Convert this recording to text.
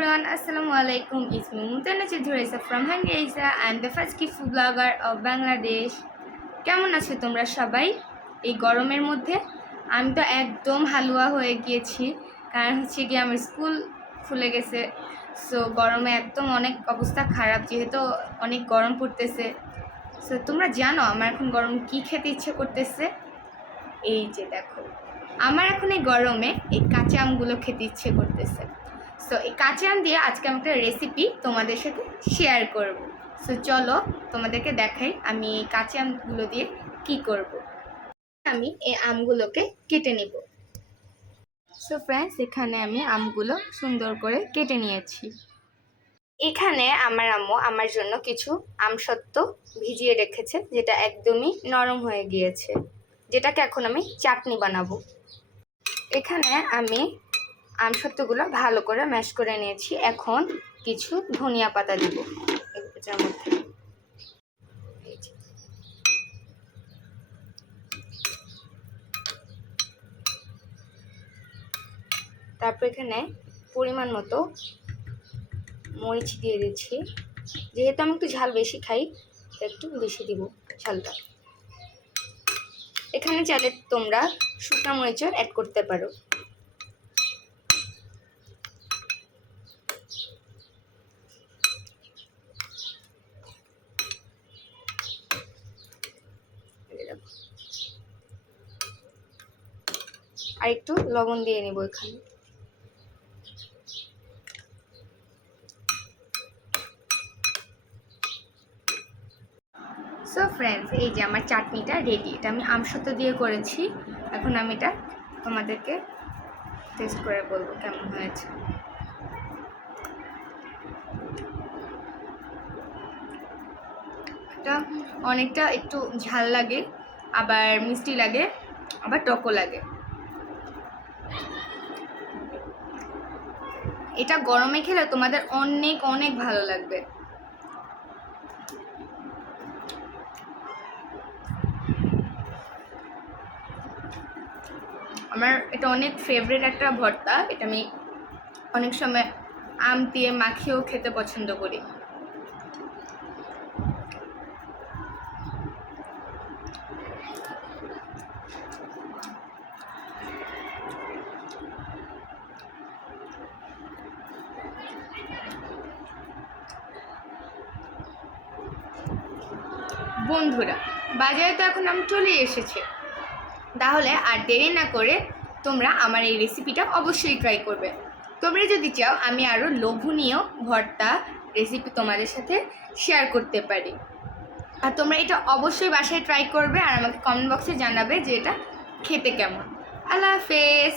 everyone, Assalamu alaikum. It's me Mutana Chidhuresa from Hungary and the first Kifu blogger of Bangladesh. কেমন আছো তোমরা সবাই? এই গরমের মধ্যে আমি তো একদম হালুয়া হয়ে গিয়েছি। কারণ হচ্ছে কি আমার স্কুল খুলে গেছে। সো গরমে একদম অনেক অবস্থা খারাপ যেহেতু অনেক গরম পড়তেছে। সো তোমরা জানো আমার এখন গরম কি খেতে ইচ্ছে করতেছে? এই যে দেখো আমার এখন এই গরমে এই কাঁচা আমগুলো খেতে ইচ্ছে করতেছে। সো এই কাঁচা আম দিয়ে আজকে আমি একটা রেসিপি তোমাদের সাথে শেয়ার করব। সো চলো তোমাদেরকে দেখাই আমি এই কাঁচা আমগুলো দিয়ে কি করব। আমি এই আমগুলোকে কেটে নিব। সো ফ্রেন্ডস এখানে আমি আমগুলো সুন্দর করে কেটে নিয়েছি। এখানে আমার আম্মু আমার জন্য কিছু আম আমসত্ত্ব ভিজিয়ে রেখেছে, যেটা একদমই নরম হয়ে গিয়েছে, যেটাকে এখন আমি চাটনি বানাবো। এখানে আমি আমসত্ত্বগুলো ভালো করে ম্যাশ করে নিয়েছি। এখন কিছু ধনিয়া পাতা দিব। তারপর এখানে পরিমাণ মতো মরিচ দিয়ে দিচ্ছি। যেহেতু আমি একটু ঝাল বেশি খাই একটু বেশি দিব ঝালটা। এখানে চাইলে তোমরা শুকনো মরিচও অ্যাড করতে পারো এই দেখো। আর একটু লবণ দিয়ে নেব এখানে। সো ফ্রেন্ডস এই যে আমার চাটনিটা রেডি এটা আমি আমসত্ব দিয়ে করেছি। এখন আমি এটা তোমাদেরকে টেস্ট করে বলব কেমন হয়েছে। এটা অনেকটা একটু ঝাল লাগে, আবার মিষ্টি লাগে, আবার টকও লাগে। এটা গরমে খেলে তোমাদের অনেক অনেক ভালো লাগবে। আমার এটা অনেক ফেভারিট একটা ভর্তা। এটা আমি অনেক সময় আম দিয়ে মাখিয়েও খেতে পছন্দ করি। বন্ধুরা, বাজারে তো এখন আম চলে এসেছে। তাহলে আর দেরি না করে তোমরা আমার এই রেসিপিটা অবশ্যই ট্রাই করবে। তোমরা যদি চাও, আমি আরও লোভনীয় ভর্তা রেসিপি তোমাদের সাথে শেয়ার করতে পারি। আর তোমরা এটা অবশ্যই বাসায় ট্রাই করবে আর আমাকে কমেন্ট বক্সে জানাবে যে এটা খেতে কেমন। আল্লাহ হাফেজ!